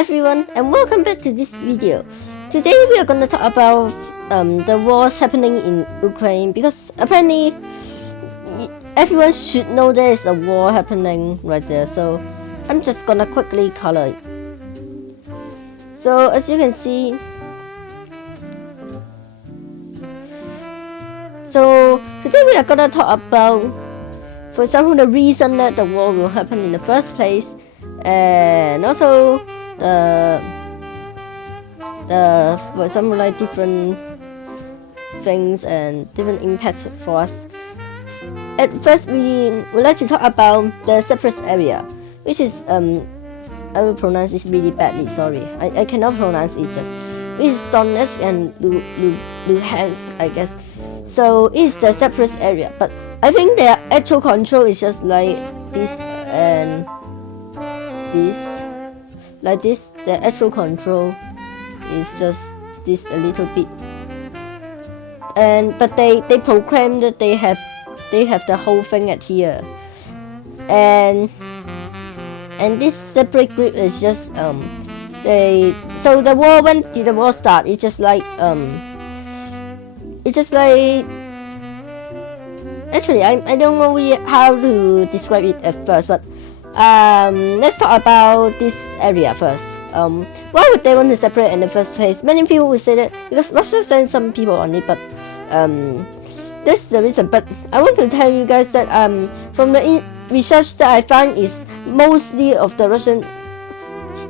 everyone, and welcome back to this video. Today we are going to talk about the wars happening in Ukraine, because apparently everyone should know there is a war happening right there, so I'm just gonna quickly color it. So as you can see, so today we are gonna talk about, for example, the reason that the war will happen in the first place, and also the for example, like different things and different impacts for us. At first, we would like to talk about the separate area, which is I will pronounce this really badly. Sorry, I cannot pronounce it. Just which is Donetsk and Luhansk, I guess. So it's the separate area, but I think their actual control is just like this and this, like this. The actual control is just this a little bit, and but they proclaim that they have the whole thing at here, and this separate group is just so the war, when did the war start? It's just like actually I don't know really how to describe it at first, but let's talk about this area first. Why would they want to separate in the first place? Many people would say that because Russia sent some people on it, but that's the reason. But I want to tell you guys that from the research that I found is mostly of the Russian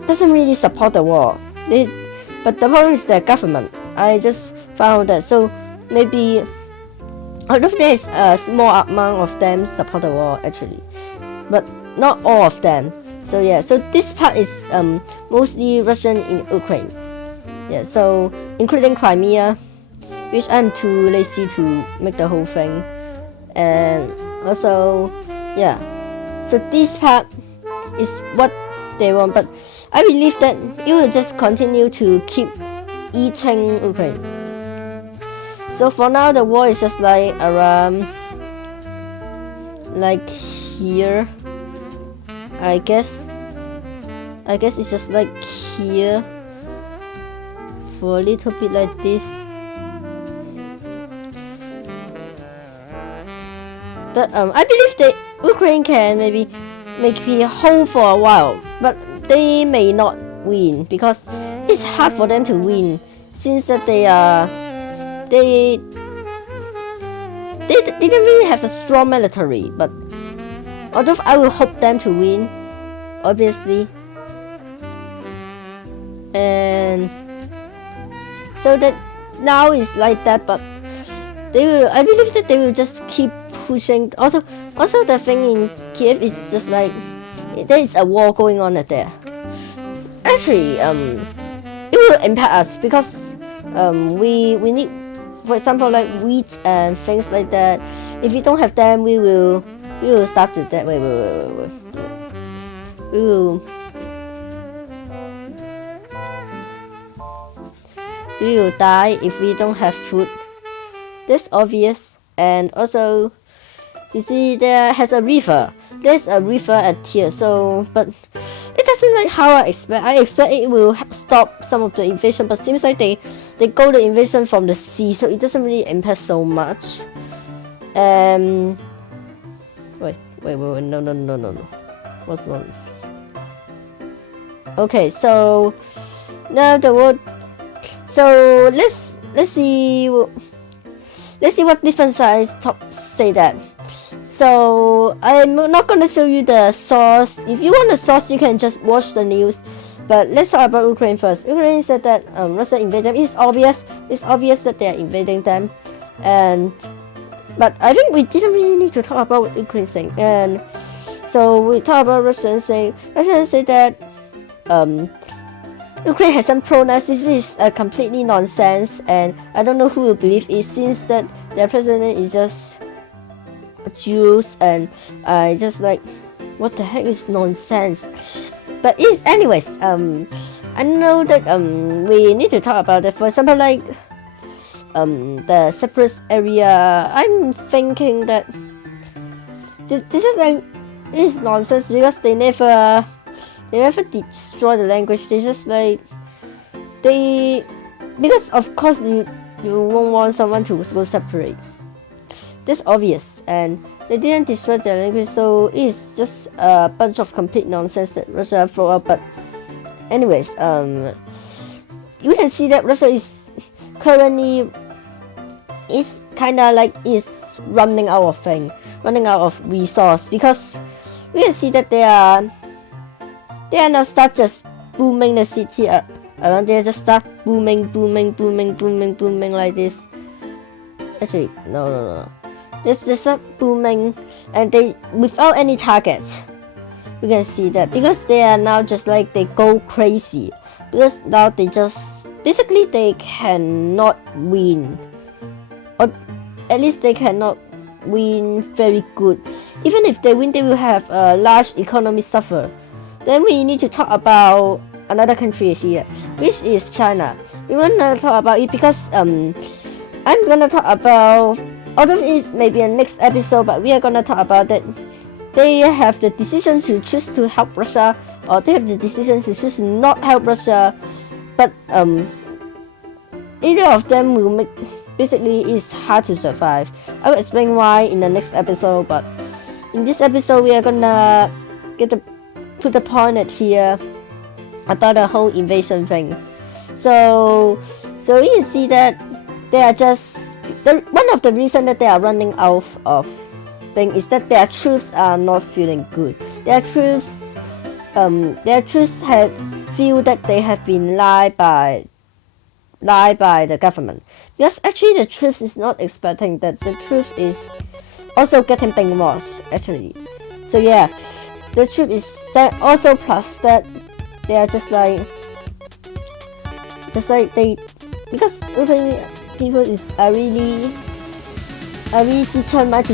doesn't really support the war. But the problem is the government. I just found that, so maybe although there is a small amount of them support the war actually, but not all of them. So yeah, so this part is mostly Russian in Ukraine. Yeah, so including Crimea, which I'm too lazy to make the whole thing, and also yeah, so this part is what they want, but I believe that it will just continue to keep eating Ukraine. So for now, the war is just like around like here. I guess it's just like here for a little bit like this. But I believe that Ukraine can maybe hold for a while, but they may not win because it's hard for them to win, since that they didn't really have a strong military. But although I will hope them to win, obviously, and so that now is like that. But I believe that they will just keep pushing. Also the thing in Kiev is just like there is a war going on there. Actually, it will impact us because we need, for example, like wheat and things like that. If we don't have them, we will start to that way. We will die if we don't have food. That's obvious. And also, you see, there has a river. There's a river at here. So, but it doesn't like how I expect. I expect it will stop some of the invasion, but seems like they go the invasion from the sea, so it doesn't really impact so much. Wait, no. What's wrong? Okay, so now the word. So let's see what different sides say that. So I'm not gonna show you the source. If you want the source, you can just watch the news. But let's talk about Ukraine first. Ukraine said that Russia invaded them. It's obvious that they are invading them, but I think we didn't really need to talk about what Ukraine saying. And so we talk about Russians say that Ukraine has some pro-Nazis, which is completely nonsense, and I don't know who will believe it, since that their president is just Jews, and I just like, what the heck is nonsense? But it's anyways. I know that we need to talk about it. For example, like the separate area. I'm thinking that this is like, it's nonsense because they never They never destroy the language. They just like because of course you won't want someone to go separate. That's obvious, and they didn't destroy the language, so it's just a bunch of complete nonsense that Russia throw up. But anyways, you can see that Russia is currently is kinda like is running out of resource, because we can see that they are now start just booming the city around there, just start booming like this. Actually, no. This just start booming, and they without any targets. We can see that because they are now just like they go crazy, because now they just basically they cannot win, or at least they cannot win very good. Even if they win, they will have a large economy suffer. Then we need to talk about another country here, which is China. We want to talk about it because I'm gonna talk about, although it's maybe a next episode, but we are gonna talk about that. They have the decision to choose to help Russia, or they have the decision to choose to not help Russia. But either of them will make, basically it's hard to survive. I will explain why in the next episode, but in this episode we are gonna put the point at here about the whole invasion thing. So you can see that they are just one of the reasons that they are running out of thing is that their troops are not feeling good. Their troops had feel that they have been lied by the government, because actually the troops is not expecting that. The troops is also getting brainwashed actually. So yeah, the troop is also plus that they are just like they, because Ukrainian people are really determined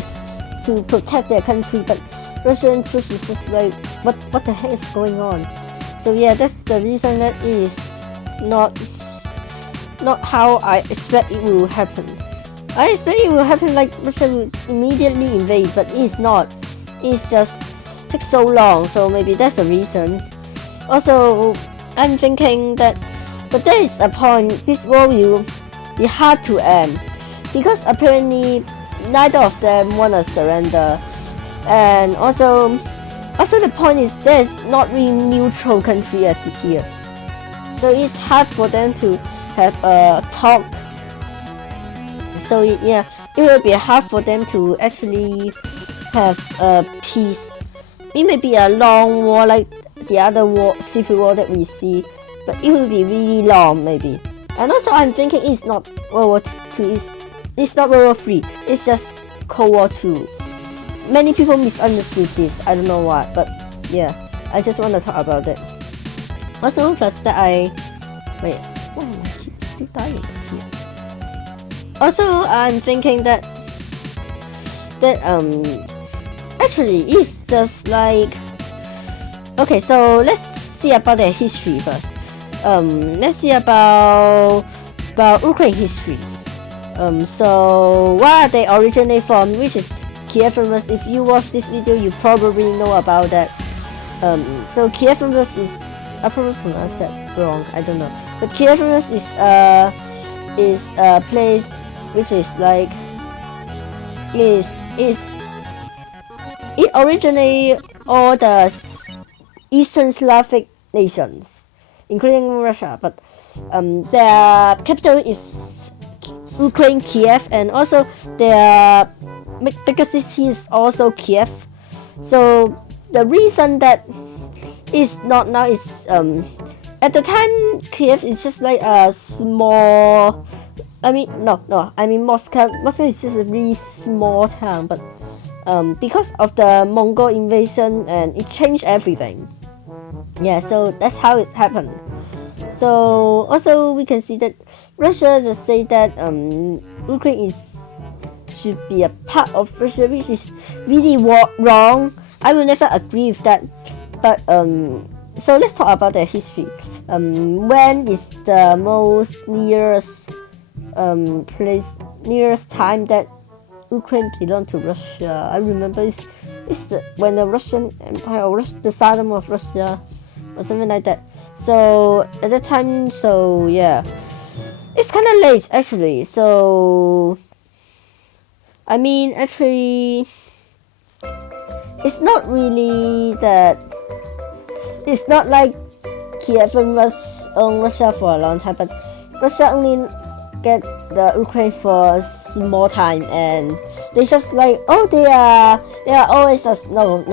to protect their country, but Russian troops is just like what the heck is going on. So yeah, that's the reason that is not how I expect it will happen. I expect it will happen like Russia will immediately invade, but it's not. It's just takes so long, so maybe that's the reason. Also, I'm thinking that, but there is a point, this war will be hard to end, because apparently neither of them wanna surrender, and also the point is there's not really neutral country at here, so it's hard for them to have a talk. So yeah, it will be hard for them to actually have a peace. It may be a long war like the other war, civil war that we see, but it will be really long maybe. And also I'm thinking it's not World War II, it's not World War 3, it's just Cold War 2. Many people misunderstood this, I don't know why, but yeah, I just want to talk about it. Also plus that why am I still dying here? Also I'm thinking that actually it's just like, okay, so let's see about their history first. Let's see about Ukraine history. So where are they originate from, which is Kiev. If you watch this video, you probably know about that. So Kiev is, I probably pronounced that wrong, I don't know. But Kiev is a place which is like it originates all the Eastern Slavic nations, including Russia, but their capital is Ukraine, Kiev, and also their biggest city is also Kiev. So the reason that is not now is at the time Kiev is just like a small, I mean Moscow is just a really small town, but because of the Mongol invasion, and it changed everything. Yeah, so that's how it happened. So also we can see that Russia just say that Ukraine should be a part of Russia, which is really wrong. I will never agree with that. But so let's talk about their history. When is the most nearest time that Ukraine belonged to Russia? I remember it's when the Russian Empire, or the Tsardom of Russia or something like that. So at that time, so yeah, it's kind of late actually. So I mean, actually, it's not really that. It's not like Kiev was on Russia for a long time, but Russia only get the Ukraine for a small time, and they just like, oh, they are always us. No.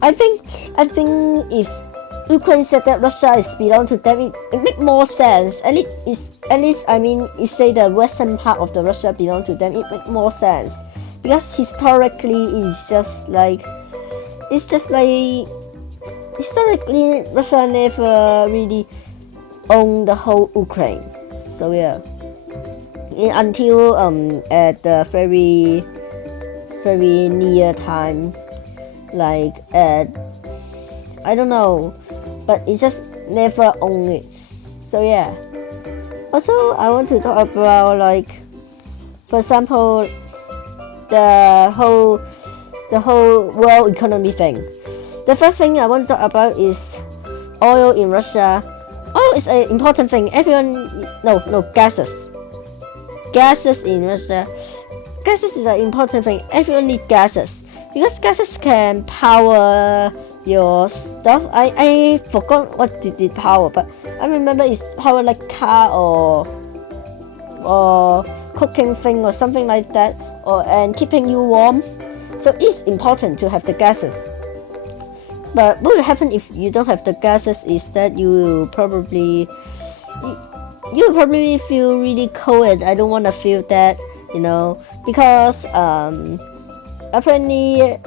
I think if Ukraine said that Russia is belong to them, it make more sense. At least I mean, it say the western part of the Russia belong to them. It make more sense because historically historically Russia never really owned the whole Ukraine. So yeah, until at the very near time, like at I don't know, but it just never owned it. So yeah. Also, I want to talk about, like, for example, the whole world economy thing. The first thing I want to talk about is oil in Russia. Oil is an important thing. Gases. Gases in Russia. Gases is an important thing. Everyone needs gases because gases can power your stuff. I forgot what did it power, but I remember it's power like car or cooking thing or something like that, and keeping you warm. So it's important to have the gases. But what will happen if you don't have the gases is that you will probably feel really cold, and I don't want to feel that, because apparently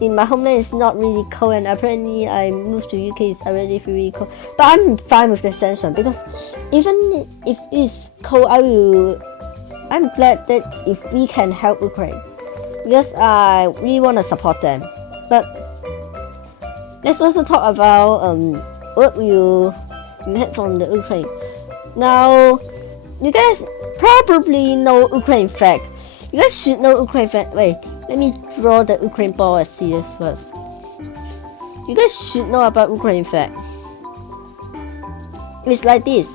in my homeland it's not really cold, and apparently I moved to UK it's already really cold. But I'm fine with the extension because even if it's cold, I'm glad that if we can help Ukraine, because I really want to support them. But let's also talk about what will impact from the Ukraine. Now, you guys probably know Ukraine flag. You guys should know Ukraine flag. Wait, let me draw the Ukraine ball and see this first. You guys should know about Ukraine flag. It's like this.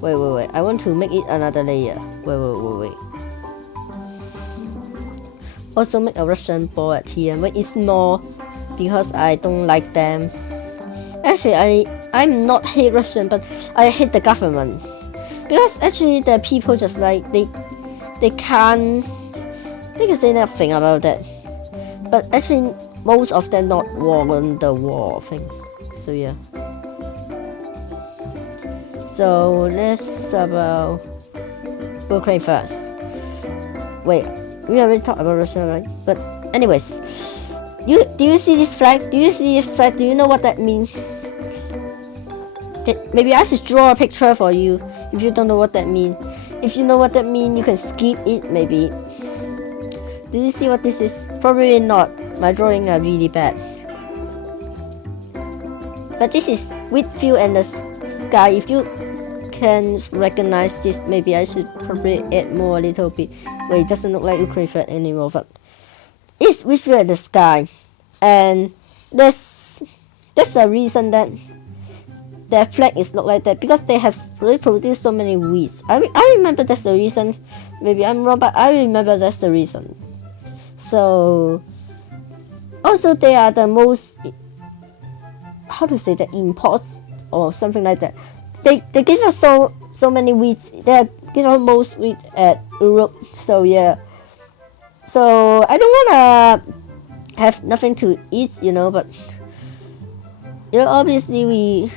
Wait. I want to make it another layer. Wait. Also make a Russian ball at here, but it's small because I don't like them. Actually, I'm not hate Russian, but I hate the government because actually the people just like they can say nothing about that. But actually, most of them not won the war thing. So yeah. So let's about Ukraine first. Wait. We already talked about Russia, right? But anyways, do you see this flag? Do you see this flag? Do you know what that means? Okay, maybe I should draw a picture for you if you don't know what that means. If you know what that means, you can skip it maybe. Do you see what this is? Probably not. My drawing are really bad. But this is with view and the sky. If you can recognize this, maybe I should probably add more a little bit. Wait, it doesn't look like Ukraine flag anymore, but it's with view at the sky, and that's the reason that their flag is look like that, because they have really produced so many weeds. I remember that's the reason. Maybe I'm wrong, but I remember that's the reason. So also they are the most, how to say that, imports or something like that. They give us so many weeds. They give us most wheat at Europe. So yeah. So I don't wanna have nothing to eat, but obviously we.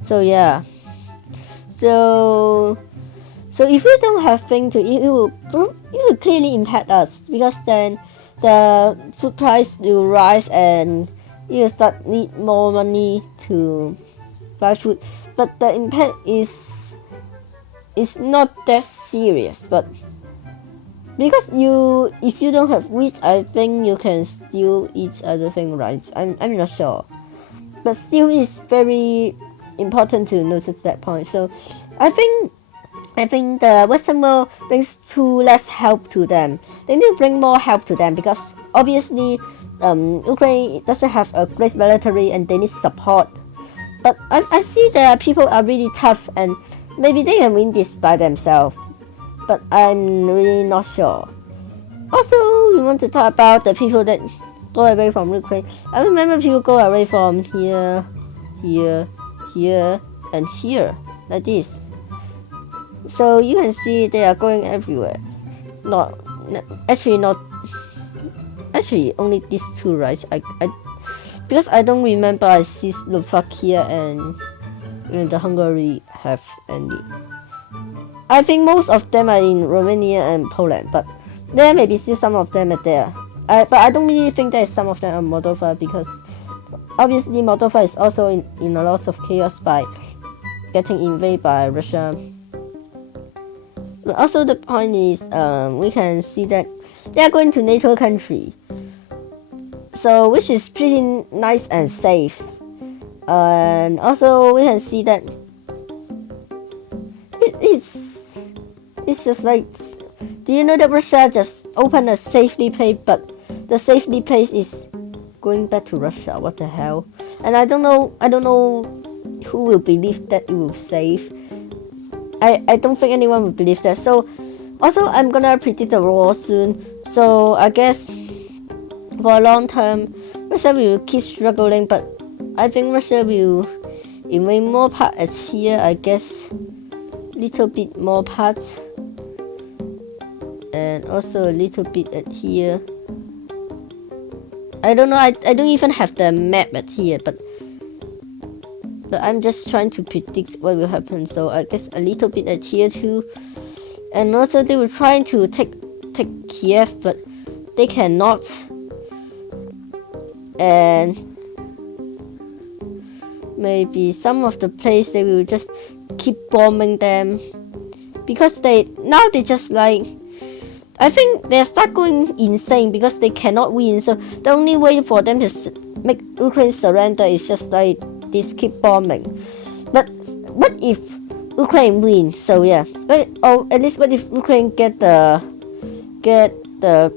So yeah. So if we don't have thing to eat, it will clearly impact us, because then the food price will rise and you will start need more money to buy food. But the impact is not that serious, but because if you don't have wheat, I think you can still eat other thing, right? I'm not sure, but still it's very important to notice that point. So I think the Western world brings too less help to them. They need to bring more help to them, because obviously Ukraine doesn't have a great military and they need support. But I see that people are really tough and maybe they can win this by themselves. But I'm really not sure. Also, we want to talk about the people that go away from Ukraine. I remember people go away from here, here, here, and here, like this. So you can see they are going everywhere. Actually only these two, right? Because I don't remember I see Slovakia and the Hungary have any. I think most of them are in Romania and Poland, but there may be still some of them are there. But I don't really think that some of them are Moldova because obviously Moldova is also in a lot of chaos by getting invaded by Russia. But also the point is we can see that they are going to NATO country, so which is pretty nice and safe. And also we can see that it's just like, do you know that Russia just opened a safety place, but the safety place is going back to Russia? What the hell? And I don't know who will believe that it will save. I don't think anyone will believe that. So also I'm gonna predict the war soon. So I guess for a long term Russia will keep struggling, but I think Russia will invade more parts here, I guess little bit more parts, and also a little bit at here. I don't know, I don't even have the map at here, but I'm just trying to predict what will happen. So I guess a little bit at here too. And also they were trying to take Kiev, but they cannot. And maybe some of the place they will just keep bombing them, because they just like, I think they start going insane because they cannot win. So the only way for them to make Ukraine surrender is just like this, keep bombing. But what if Ukraine wins? So yeah, but at least what if Ukraine get the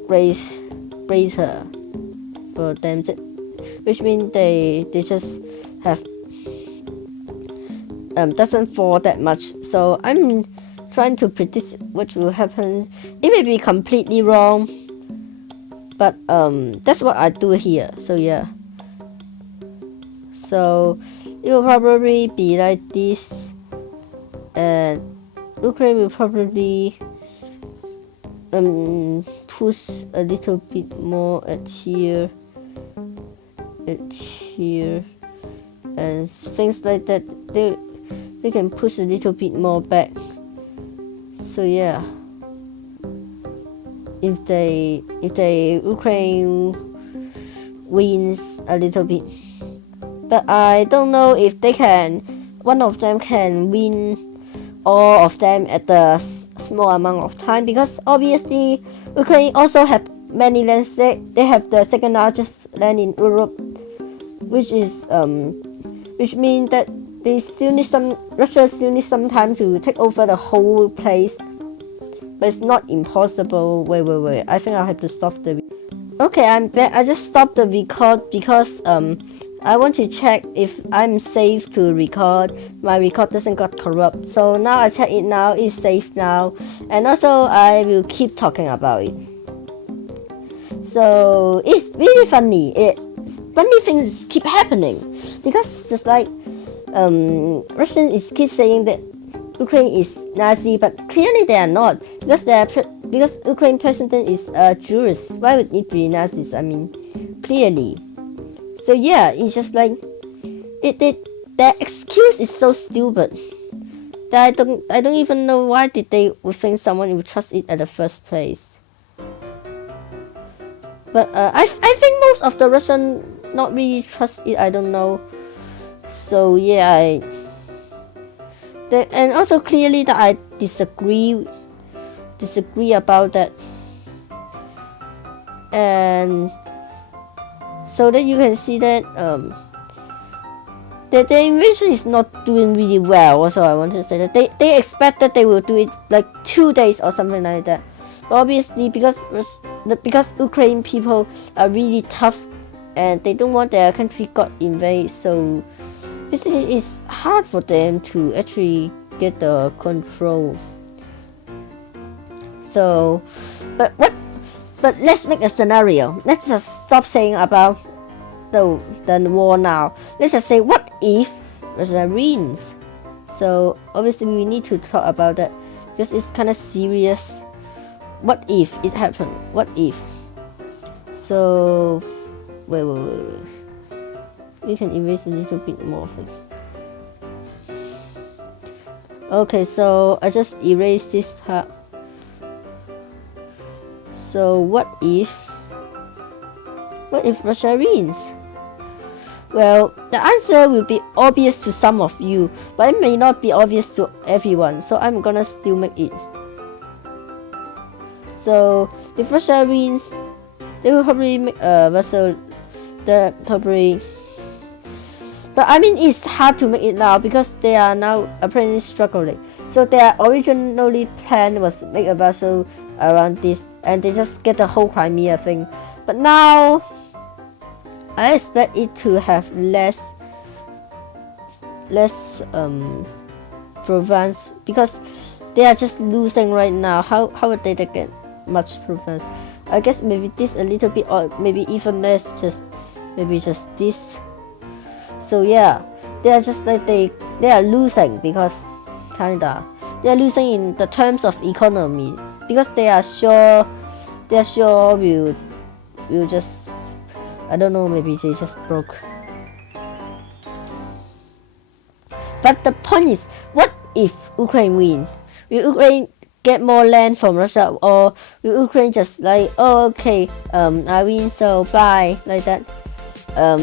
greater for them, which means they just have doesn't fall that much. So I'm trying to predict what will happen. It may be completely wrong, but that's what I do here. So yeah, so it will probably be like this, and Ukraine will probably push a little bit more at here, and things like that. They can push a little bit more back. So yeah, if Ukraine wins a little bit, but I don't know if one of them can win all of them at a small amount of time, because obviously Ukraine also have many lands. They have the second largest land in Europe, which means that Russia still needs some time to take over the whole place. But it's not impossible. Wait. I think I'll have to stop the. Okay, I'm back. I just stopped the record because I want to check if I'm safe to record. My record doesn't got corrupt. So now I check it now. It's safe now, and also I will keep talking about it. So it's really funny. Funny things keep happening because just like Russians keep saying that Ukraine is Nazi, but clearly they are not, because Ukraine president is Jewish. Why would it be Nazis? I mean, clearly. So yeah, it's just like their excuse is so stupid that I don't even know why did they would think someone would trust it at the first place. But I think most of the Russian not really trust it. I don't know. So yeah, and also clearly that I disagree about that, and so that you can see that that the invasion is not doing really well. Also, I want to say that they expect that they will do it like 2 days or something like that. But obviously, because Ukraine people are really tough, and they don't want their country got invaded. So basically, it's hard for them to actually get the control. So, but let's make a scenario. Let's just stop saying about the war now. Let's just say, what if Russia wins? So obviously we need to talk about that because it's kind of serious. What if it happened? What if? So wait. We can erase a little bit more of it. Okay, so I just erased this part. So what if Russia wins? Well, the answer will be obvious to some of you, but it may not be obvious to everyone, so I'm gonna still make it. So if Russia wins, they will probably make a vessel that probably, but I mean it's hard to make it now because they are now apparently struggling. So their originally plan was to make a vessel around this and they just get the whole Crimea thing. But now I expect it to have less province because they are just losing right now. How would they get much province? I guess maybe this a little bit or maybe even less, maybe just this. So yeah, they are just like they are losing because they are losing in the terms of economy because they are sure will just, I don't know, maybe they just broke. But the point is, what if Ukraine win? Will Ukraine get more land from Russia, or will Ukraine just like, oh okay, I win, so bye, like that?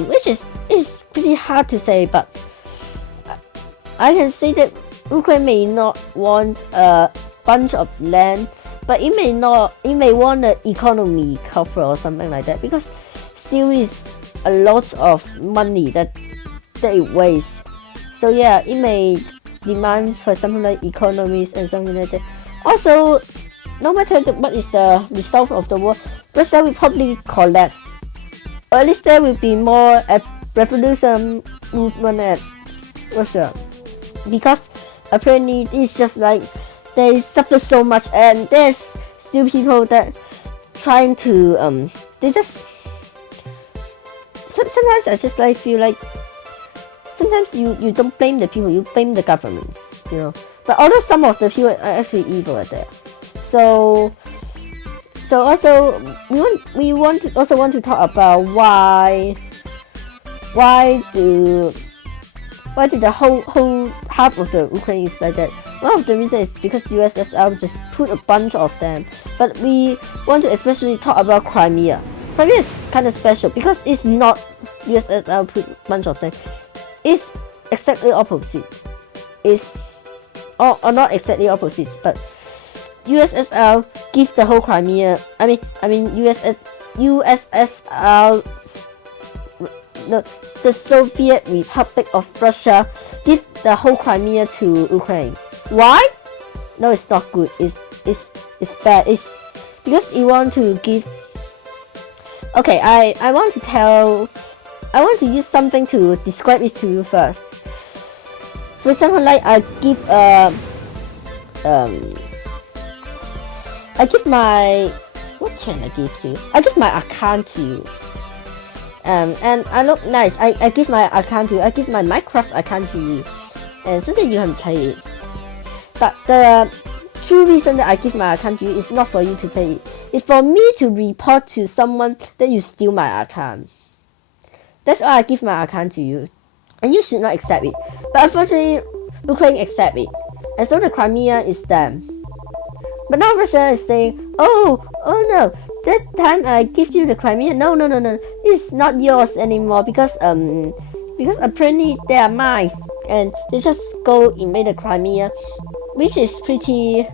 Which is pretty hard to say, but I can say that Ukraine may not want a bunch of land, but it may want the economy cover or something like that, because still is a lot of money that it wastes. So yeah, it may demand for something like economies and something like that. Also, no matter what is the result of the war, Russia will probably collapse. Or at least there will be more revolution movement at Russia, because apparently it's just like they suffer so much, and there's still people that trying to they just sometimes I just like feel like sometimes you don't blame the people, you blame the government, you know. But although some of the people are actually evil at that. So also we want to talk about why did the whole half of the Ukraine is like that. One of the reasons is because USSR just put a bunch of them. But we want to especially talk about Crimea. Crimea is kind of special because it's not USSR put a bunch of them. It's exactly opposite. Or not exactly opposites, but USSR give the whole Crimea. I mean USSR, the Soviet Republic of Russia give the whole Crimea to Ukraine. Why? No, it's not good. It's bad. It's because you want to give. Okay, I want to use something to describe it to you first. For example, like I give my, what can I give to you? I give my account to you. And I look nice. I give my account to you. I give my Minecraft account to you, and so that you can play it. But the true reason that I give my account to you is not for you to play it. It's for me to report to someone that you steal my account. That's why I give my account to you, and you should not accept it. But unfortunately, Ukraine accept it, and so the Crimea is them. But now Russia is saying, oh no, that time I give you the Crimea, no, it's not yours anymore because apparently they are mine, and they just go invade the Crimea, which is pretty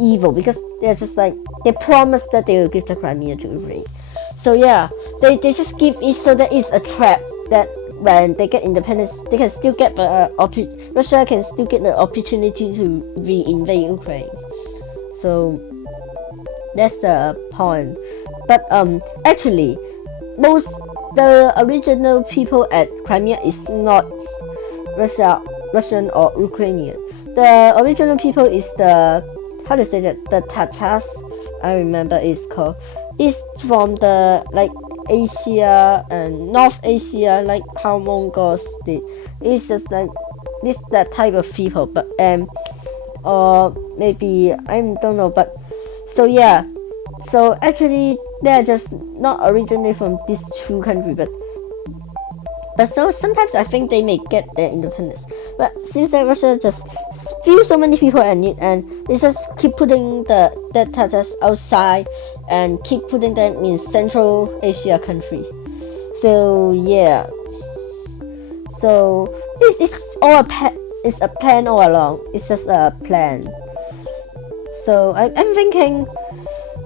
evil, because they're just like, they promised that they will give the Crimea to Ukraine. So yeah, they just give it so that it's a trap that when they get independence, they can still get Russia can still get the opportunity to re-invade Ukraine. So that's the point. But actually, the original people at Crimea is not Russian or Ukrainian. The original people is the, how to say that, the Tatars. I remember it's called. It's from the like Asia and North Asia, like how Mongols did. It's just like this that type of people, but or maybe I don't know, but so yeah. So actually, they're just not originally from these two countries, but so sometimes I think they may get their independence. But seems like Russia just few so many people in it, and they just keep putting the Tatars outside and keep putting them in Central Asia country. So yeah. So it's all it's a plan all along. It's just a plan. So I'm thinking.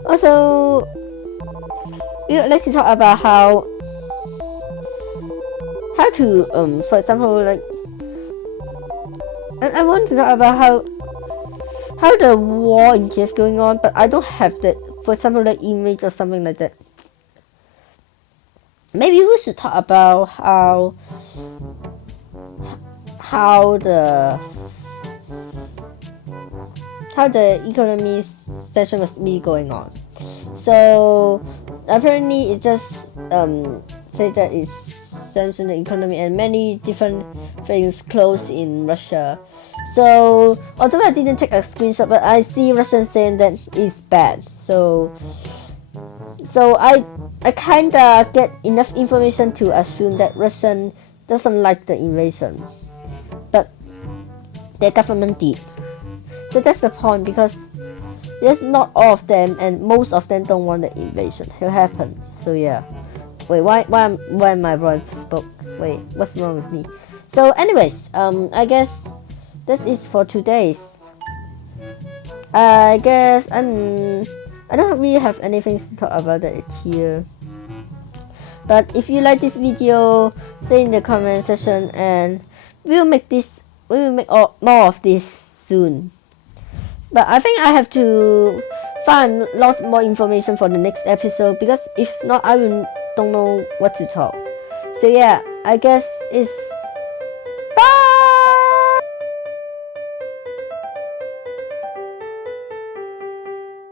Also, we would like to talk about how to for example, like I want to talk about how the war in Kiev is going on, but I don't have that, for example, like image or something like that. Maybe we should talk about how the economy session was really going on. So apparently it just say that it's sanctioned the economy and many different things closed in Russia. So although I didn't take a screenshot, but I see Russians saying that it's bad. So I kinda get enough information to assume that Russian doesn't like the invasion, but their government did. So that's the point, because there's not all of them, and most of them don't want the invasion to happen. So yeah. Wait, why my voice spoke? Wait, what's wrong with me? So anyways, I guess this is for today's. I guess I don't really have anything to talk about it here. But if you like this video, say in the comment section, and we will make more of this soon. But I think I have to find lots more information for the next episode, because if not, I don't know what to talk. So yeah, I guess it's